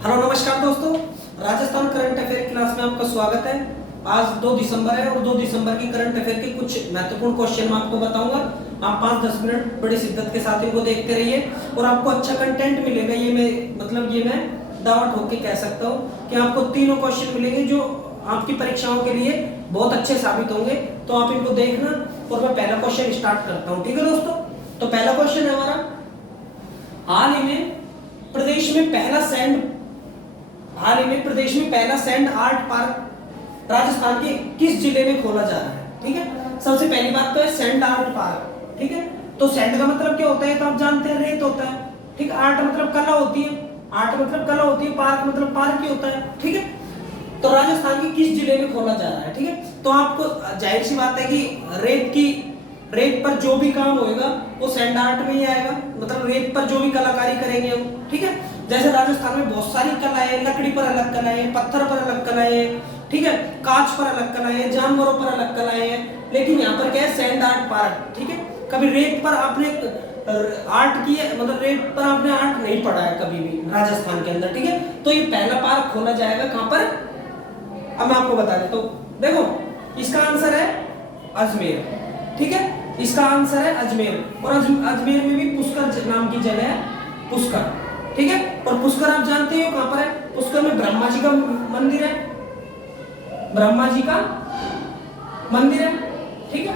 Hello नमस्कार दोस्तों, Rajasthan current affair class में आपका स्वागत है। आज 2 दिसंबर है और 2 दिसंबर की करंट अफेयर के कुछ महत्वपूर्ण क्वेश्चन मैं आपको बताऊंगा। आप 5-10 मिनट बड़ी शिद्दत के साथ इनको देखते रहिए और आपको अच्छा कंटेंट मिलेगा। ये मैं दावा ठोक के कह सकता हूँ कि आपको तीनों क्वेश्चन मिलेंगे जो आपकी परीक्षाओं के लिए बहुत अच्छे साबित होंगे। तो आप इनको देखना और मैं पहला क्वेश्चन स्टार्ट करता हूँ। ठीक है दोस्तों, तो पहला क्वेश्चन है हमारा, हाल ही में प्रदेश में पहला सैंड आर्ट पार्क राजस्थान के किस जिले में खोला जा रहा है। ठीक है, सबसे पहली बात तो है सैंड आर्ट पार्क। ठीक है, तो सैंड का मतलब क्या होता है तो आप जानते हैं, रेत होता है। ठीक है, आर्ट मतलब कला होती है, पार्क मतलब पार्क ही होता है। ठीक है, तो राजस्थान के किस जिले में खोला जा रहा है। ठीक है, तो आपको जाहिर सी बात है कि रेत पर जो भी काम होएगा वो सैंड आर्ट में ही आएगा, मतलब रेत पर जो भी कलाकारी करेंगे हम। ठीक है, जैसे राजस्थान में बहुत सारी कलाएं, लकड़ी पर अलग कलाएं, पत्थर पर अलग कलाएं, ठीक है, कांच पर अलग कलाएं, जानवरों पर अलग कलाएं हैं, लेकिन यहाँ पर क्या है, सैंड आर्ट पार्क। ठीक है, कभी रेत पर आपने आर्ट की है, मतलब रेत पर आपने आर्ट नहीं पढ़ा है कभी भी राजस्थान के अंदर। ठीक है, तो ये पहला पार्क खोला जाएगा कहां पर, अब मैं आपको बता देता हूं। देखो, इसका आंसर है अजमेर। ठीक है, इसका आंसर है अजमेर, और अजमेर में भी पुष्कर नाम की जगह है, पुष्कर। ठीक है, और पुष्कर आप जानते हो कहां पर है, पुष्कर में ब्रह्मा जी का मंदिर है, ब्रह्मा जी का मंदिर है। ठीक है,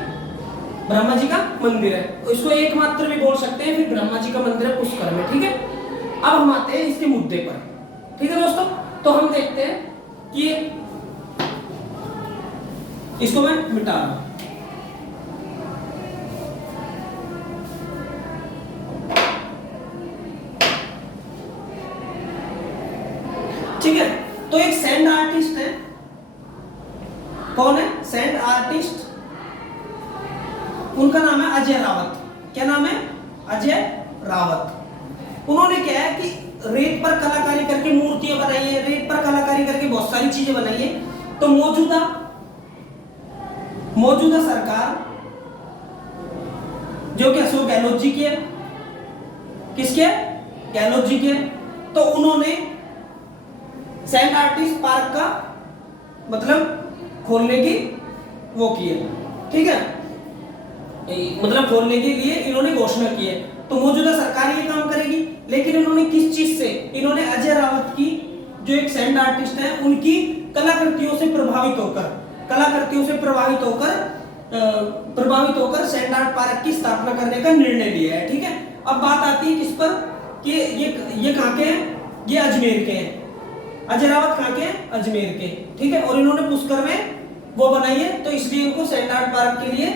ब्रह्मा जी का मंदिर है, इसको एकमात्र भी बोल सकते हैं, फिर ब्रह्मा जी का मंदिर है पुष्कर में। ठीक है, अब हम आते हैं इसके मुद्दे पर। ठीक है दोस्तों, तो हम देखते हैं कि इसको मैं मिटा रहा हूं। ठीक है, तो एक सैंड आर्टिस्ट है, कौन है, सैंड आर्टिस्ट, उनका नाम है अजय रावत। क्या नाम है, अजय रावत। उन्होंने क्या है कि रेत पर कलाकारी करके मूर्तियां बनाई है, रेत पर कलाकारी करके बहुत सारी चीजें बनाई है। तो मौजूदा सरकार जो कि अशोक गहलोत जी की है, किसके, गहलोत जी के, तो उन्होंने सैंड आर्टिस्ट पार्क का मतलब खोलने की वो की है। ठीक है, मतलब खोलने के लिए इन्होंने घोषणा की है। तो मौजूदा सरकार ये काम करेगी, लेकिन इन्होंने किस चीज से, इन्होंने अजय रावत की जो एक सैंड आर्टिस्ट है उनकी कलाकृतियों से प्रभावित होकर सैंड आर्ट पार्क की स्थापना करने का निर्णय लिया है। ठीक है, अब बात आती है किस पर, कि ये कहां के हैं, ये अजमेर के हैं। अजय रावत कहां के हैं, अजमेर के। ठीक है, और इन्होंने पुष्कर में वो बनाई है, तो इसलिए इनको सैंड आर्ट पार्क के लिए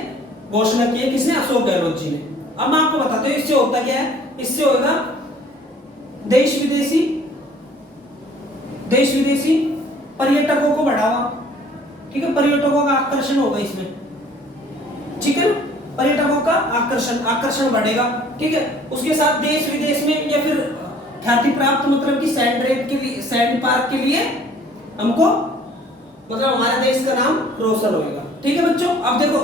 घोषणा की है, किसने, अशोक गहलोत जी ने। अब मैं आपको बताता हूं इससे होता क्या है, इससे होगा देश विदेशी पर्यटकों को बढ़ावा। ठीक है, पर्यटकों का आकर्षण होगा इसमें। ठीक है, पर्यटकों का आकर्षण बढ़ेगा। ठीक है, उसके साथ देश विदेश में या फिर ख्याति प्राप्त, मतलब कि सैंड पार्क के लिए हमको, मतलब हमारे देश का नाम रोशन होगा। ठीक है बच्चों, अब देखो,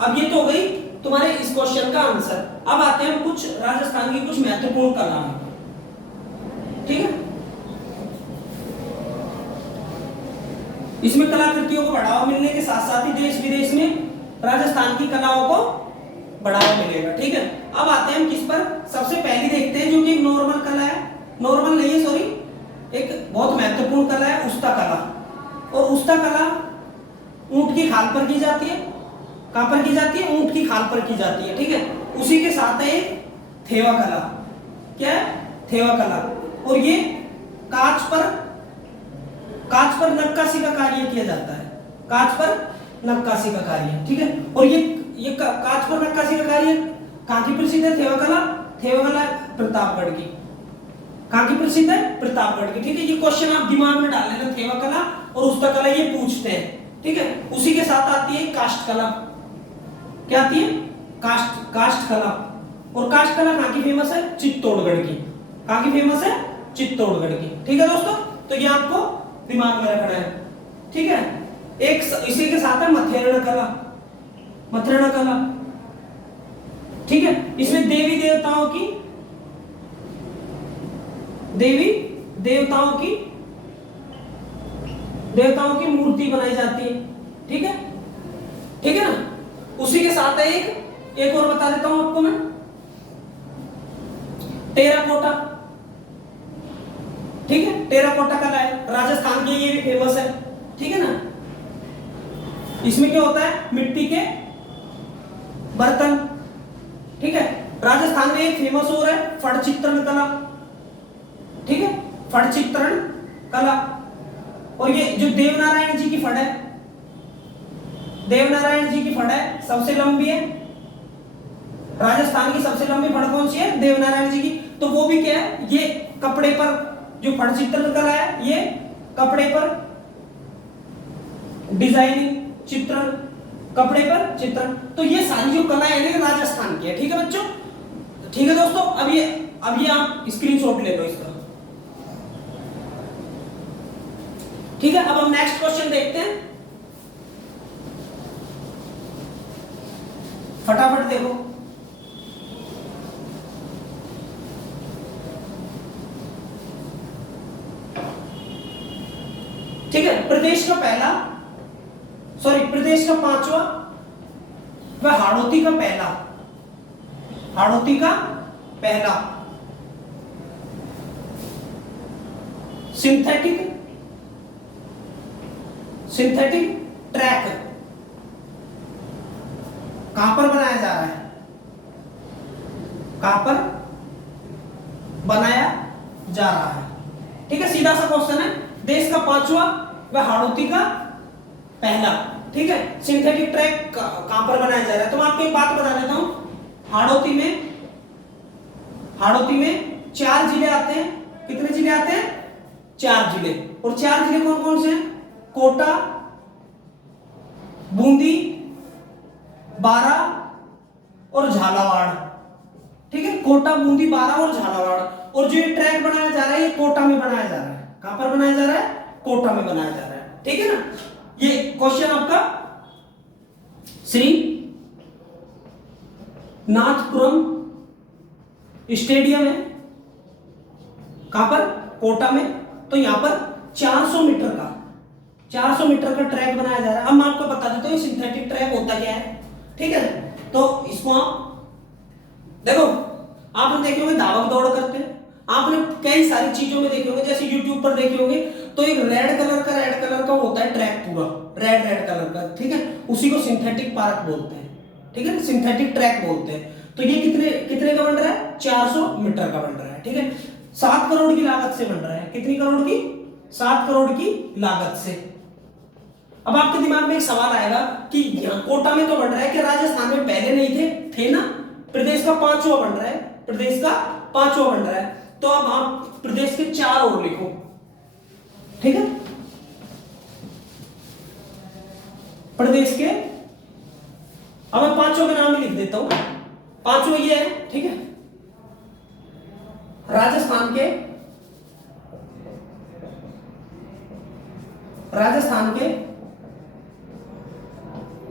अब ये तो हो गई तुम्हारे इस क्वेश्चन का आंसर। अब आते हैं कुछ राजस्थान की कुछ महत्वपूर्ण कलाएं। ठीक है, इसमें कलाकृतियों को बढ़ावा मिलने के साथ साथ ही देश विदेश में राजस्थान की कलाओं को बढ़ावा मिलेगा। ठीक है, अब आते हैं हम किस पर, सबसे पहली देखते हैं जो कि एक नॉर्मल कला है, नॉर्मल नहीं है सॉरी, एक बहुत महत्वपूर्ण कला है, उस्ता कला। और उस्ता कला ऊंट की खाल पर की जाती है। कहां पर की जाती है, ऊंट की खाल पर की जाती है। ठीक है, उसी के साथ है थेवा कला। क्या है, थेवा कला, और ये कांच पर नक्काशी का कार्य किया जाता है, कांच पर नक्काशी का कार्य। ठीक है, और ये कांच पर नक्काशी का कार्य कहां की प्रसिद्ध है, थेवा कला प्रतापगढ़ की। कहां की प्रसिद्ध है, प्रतापगढ़ की। ठीक है, ये क्वेश्चन आप दिमाग में डाल लेना, थेवा कला और उस्ता कला ये पूछते हैं। ठीक है, उसी के साथ आती है काष्ठ कला। क्या आती है, काष्ठ कला, और काष्ठ कला कहां की फेमस है, चित्तौड़गढ़ की। कहां की फेमस है, चित्तौड़गढ़ की। ठीक है दोस्तों, तो ये आपको दिमाग में रखना है। ठीक है, एक इसी के साथ है मथेरण कला। ठीक है, इसमें देवी देवताओं की मूर्ति बनाई जाती है। ठीक है, ठीक है ना। उसी के साथ है एक और बता देता हूं आपको मैं, टेराकोटा। ठीक है, टेराकोटा कला है राजस्थान की, ये भी फेमस है। ठीक है ना। इसमें क्या होता है, मिट्टी के बर्तन। ठीक है, राजस्थान में एक फेमस और है फड़ चित्रण कला। ठीक है, फड़ चित्रण कला। और ये जो देवनारायण जी की फड़ है, देवनारायण जी की फड़ है, सबसे लंबी है। राजस्थान की सबसे लंबी फड़ कौन सी है, देवनारायण जी की। तो वो भी क्या है, ये कपड़े पर जो फड़ चित्रण कला है, ये कपड़े पर डिजाइनिंग चित्रण, कपड़े पर चित्रण। तो ये सारी जो कला है ना राजस्थान की है। ठीक है बच्चों, ठीक है दोस्तों। अब ये आप स्क्रीनशॉट ले लो इसका। ठीक है, अब हम नेक्स्ट क्वेश्चन देखते हैं, फटाफट देखो। ठीक है, प्रदेश का पांचवा व हाड़ौती का पहला सिंथेटिक ट्रैक कहां पर बनाया जा रहा है, कहां पर बनाया जा रहा है। ठीक है, सीधा सा क्वेश्चन है, देश का पांचवा व हाड़ौती का पहला। ठीक है, सिंथेटिक ट्रैक कहां पर बनाया जा रहा है। तो मैं आपको एक बात बता देता हूं, हाड़ौती में 4 जिले आते हैं। कितने जिले आते हैं, 4 जिले। और 4 जिले कौन कौन से हैं, कोटा, बूंदी, बारा और झालावाड़। ठीक है, कोटा, बूंदी, बारा और झालावाड़। और जो ये ट्रैक बनाया जा रहा है, ये कोटा में बनाया जा रहा है। कहां पर बनाया जा रहा है, कोटा में बनाया जा रहा है। ठीक है ना। ये क्वेश्चन आपका श्री नाथपुरम स्टेडियम है, कहां पर, कोटा में। तो यहां पर 400 मीटर का ट्रैक बनाया जा रहा है। अब मैं आपको बता देता हूं सिंथेटिक ट्रैक होता क्या है। ठीक है, तो इसको आप देखो, आपने देखे होंगे धावक दौड़ करते हैं, आपने कई सारी चीजों में देखे होंगे, जैसे यूट्यूब पर देखे होंगे। तो एक रेड कलर का होता है ट्रैक, पूरा रेड कलर का। ठीक है, उसी को सिंथेटिक पार्क बोलते हैं। ठीक है, सिंथेटिक ट्रैक बोलते हैं। तो ये कितने का बन रहा है, 400 मीटर का बन रहा है। ठीक है, 7 करोड़ की लागत से बन रहा है। कितनी करोड़ की, 7 करोड़ की लागत से। अब आपके दिमाग में एक सवाल आएगा कि यहाँ कोटा में तो बन रहा है, कि राजस्थान में पहले नहीं थे ना। प्रदेश का 5वां बन रहा है, बन रहा है। तो अब आप प्रदेश के 4 और लिखो। ठीक है, प्रदेश के, अब मैं 5 के नाम ही लिख देता हूं। 5 ये है। ठीक है, राजस्थान के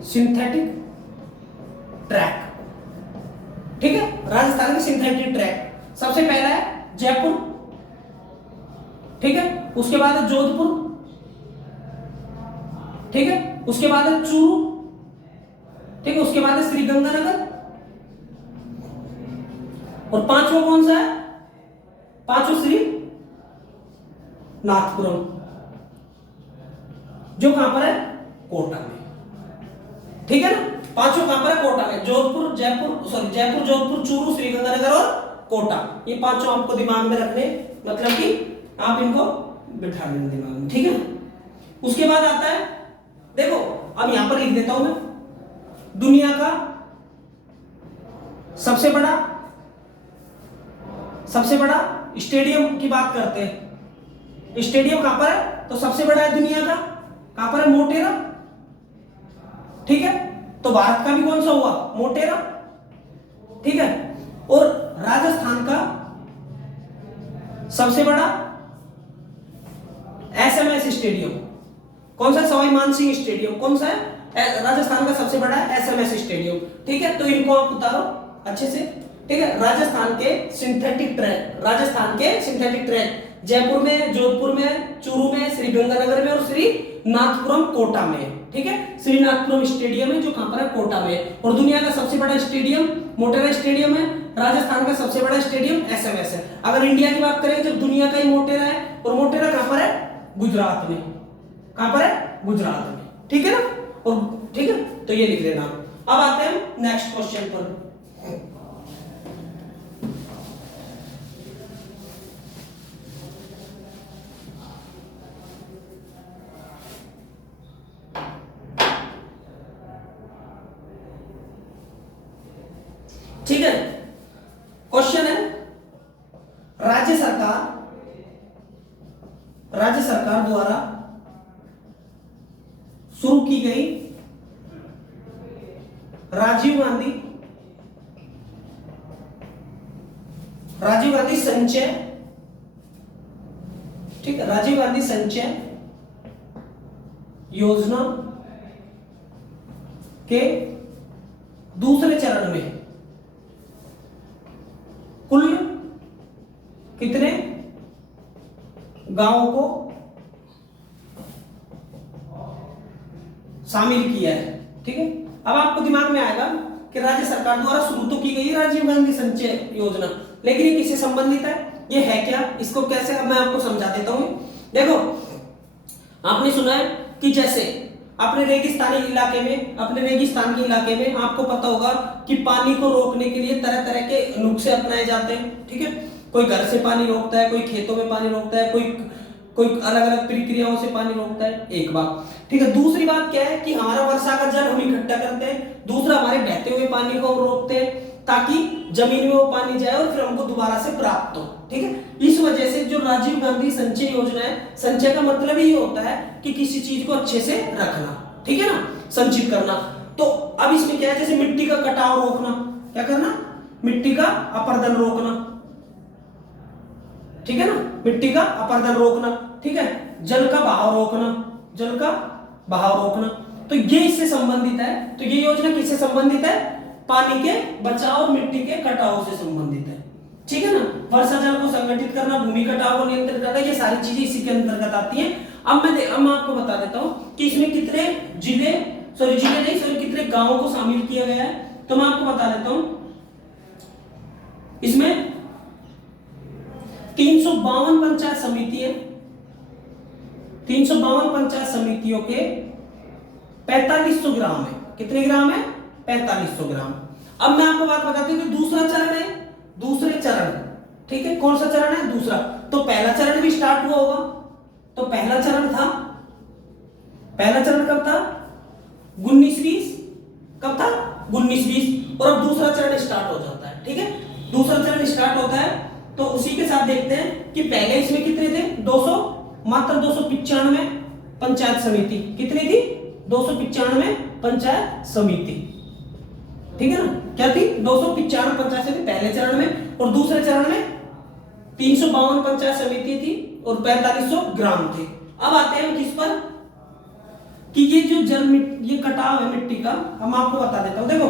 सिंथेटिक ट्रैक। ठीक है, राजस्थान के सिंथेटिक ट्रैक सबसे पहला है जयपुर। ठीक है, उसके बाद है जोधपुर। ठीक है, उसके बाद है चूरू। ठीक है, उसके बाद है श्रीगंगानगर। और 5वां कौन सा है, 5वां श्री नाथपुरम, जो कहां पर है, कोटा में। ठीक है ना, 5वां कहां पर है, कोटा में। जयपुर, जोधपुर, चूरू, श्रीगंगानगर और कोटा। ये 5 आपको दिमाग में रखने, मतलब कि आप इनको बिठा लेना दिमाग में। ठीक है, उसके बाद आता है, देखो अब यहां पर लिख देता हूं मैं, दुनिया का सबसे बड़ा स्टेडियम की बात करते हैं। स्टेडियम कहां पर है, तो सबसे बड़ा है दुनिया का, कहां पर है, मोटेरा। ठीक है, तो भारत का भी कौन सा हुआ, मोटेरा। ठीक है, और राजस्थान का सबसे बड़ा एसएमएस स्टेडियम कौन सा, सवाई मानसिंह स्टेडियम। कौन सा है, राजस्थान का सबसे बड़ा एसएमएस स्टेडियम। ठीक है, तो इनको आप उतारो अच्छे से। ठीक है। राजस्थान के सिंथेटिक ट्रैक जयपुर में, जोधपुर में, चूरू में, श्रीगंगानगर में और श्रीनाथपुरम कोटा में, ठीक है। श्रीनाथपुरम स्टेडियम है जो कहां पर है, कोटा में। और दुनिया का सबसे बड़ा स्टेडियम मोटेरा स्टेडियम है। राजस्थान का सबसे बड़ा स्टेडियम एसएमएस है। अगर इंडिया की बात करें जब दुनिया का ही मोटेरा है, और मोटेरा कहां पर है, गुजरात में। कहां पर है, गुजरात में, ठीक है ना। और ठीक है, तो ये लिख लेना। अब आते हैं नेक्स्ट क्वेश्चन पर। ठीक है, क्वेश्चन है राज्य सरकार द्वारा शुरू की गई राजीव गांधी संचय, ठीक है, राजीव गांधी संचय योजना के दूसरे चरण में कुल कितने गांवों को शामिल किया है, ठीक है। अब आपको दिमाग में आएगा कि राज्य सरकार द्वारा शुरू तो की गई राजीव गांधी संचय योजना, लेकिन ये किससे संबंधित है, ये है क्या, इसको कैसे, अब मैं आपको समझा देता हूं। देखो, आपने सुना है कि जैसे अपने रेगिस्तान के इलाके में आपको पता होगा कि पानी को रोकने के लिए तरह तरह के नुस्खे अपनाए जाते हैं, ठीक है। कोई घर से पानी रोकता है, कोई खेतों में पानी रोकता है, कोई अलग अलग प्रक्रियाओं से पानी रोकता है, एक बात, ठीक है। दूसरी बात क्या है कि हमारा वर्षा का जल हम इकट्ठा करते हैं, दूसरा हमारे बहते हुए पानी को हम रोकते हैं ताकि जमीन में वो पानी जाए और फिर हमको दोबारा से प्राप्त हो, ठीक है। इस वजह से जो राजीव गांधी संचय योजना है, संचय का मतलब ही होता है कि किसी चीज को अच्छे से रखना, ठीक है ना, संचित करना। तो अब इसमें क्या है, जैसे मिट्टी का कटाव रोकना, क्या करना, मिट्टी का अपरदन रोकना, ठीक है ना, मिट्टी का अपरदन रोकना, ठीक है, जल का बहाव रोकना, तो ये इससे संबंधित है। तो ये योजना किससे संबंधित है, पानी के बचाव और मिट्टी के कटाव से संबंधित है, ठीक है ना। वर्षा जल को संगठित करना, भूमि कटाव को नियंत्रित करना, ये सारी चीजें इसी के अंतर्गत आती हैं। अब मैं आपको बता देता हूं कि इसमें कितने कितने गांवों को शामिल किया गया है। तो मैं आपको बता देता हूं, इसमें 352 पंचायत समिति है, 352 पंचायत समितियों के 4500 ग्राम है। कितने ग्राम है, 4500 ग्राम। अब मैं आपको बात बताती हूँ कि दूसरा चरण है, दूसरे चरण, ठीक है, कौन सा चरण है, दूसरा। तो पहला चरण भी स्टार्ट हुआ होगा, तो पहला चरण कब था, 19-20, कब था, 19-20। और अब दूसरा चरण स्टार्ट हो जाता है, ठीक है, दूसरा चरण स्टार्ट होता है। तो उसी के साथ देखते हैं कि पहले इसमें कितने थे, मात्र 295 पंचायत समिति, कितनी थी, 295 पंचायत समिति, ठीक है ना, क्या थी, 295 पंचायत समिति पहले चरण में, और दूसरे चरण में 352 पंचायत समिति थी और 4500 ग्राम थे। अब आते हैं किस पर, कि ये जो ये कटाव है मिट्टी का, हम आपको बता देता हूं। देखो,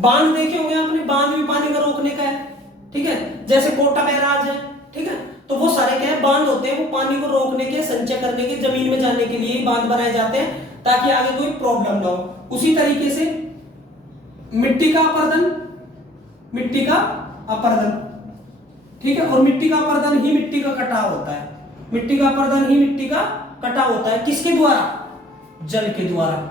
बांध देखे होंगे आपने, बांध भी पानी को रोकने का है, ठीक है, जैसे कोटा बैराज है, ठीक है, तो वो सारे क्या है, बांध होते हैं, वो पानी को रोकने के, संचय करने के, जमीन में जाने के लिए बांध बनाए जाते हैं ताकि आगे कोई प्रॉब्लम ना हो। उसी तरीके से मिट्टी का अपरदन, ठीक है, और मिट्टी का अपरदन ही मिट्टी का कटाव होता है, मिट्टी का अपरदन ही मिट्टी का कटाव होता है, किसके द्वारा, जल के द्वारा।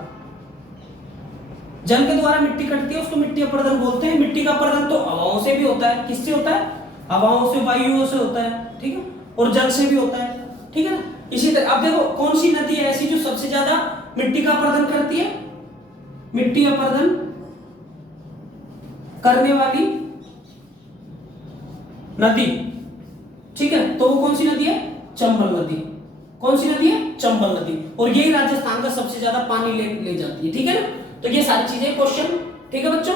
जल के द्वारा मिट्टी कटती है, उसको मिट्टी अपरदन बोलते हैं। मिट्टी का अपरदन तो हवाओं से भी होता है, किससे होता है, हवाओं से, वायुओं से होता है, ठीक है, और जल से भी होता है, ठीक है ना। इसी तरह अब देखो, कौन सी नदी है ऐसी जो सबसे ज्यादा मिट्टी का अपरदन करती है, मिट्टी अपरदन करने वाली नदी, ठीक है, तो वो कौन सी नदी है, चंबल नदी। कौन सी नदी है, चंबल नदी, और यही राजस्थान का सबसे ज्यादा पानी ले जाती है, ठीक है ना। तो ये सारी चीजें क्वेश्चन, ठीक है बच्चों,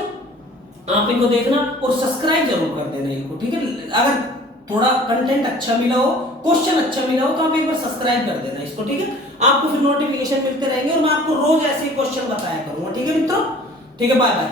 आप इनको देखना और सब्सक्राइब जरूर कर देना इनको, ठीक है। अगर थोड़ा कंटेंट अच्छा मिला हो, क्वेश्चन अच्छा मिला हो, तो आप एक बार सब्सक्राइब कर देना इसको, ठीक है। आपको फिर नोटिफिकेशन मिलते रहेंगे और मैं आपको रोज ऐसे ही क्वेश्चन बताया करूंगा, ठीक है मित्रों, ठीक है, बाय बाय।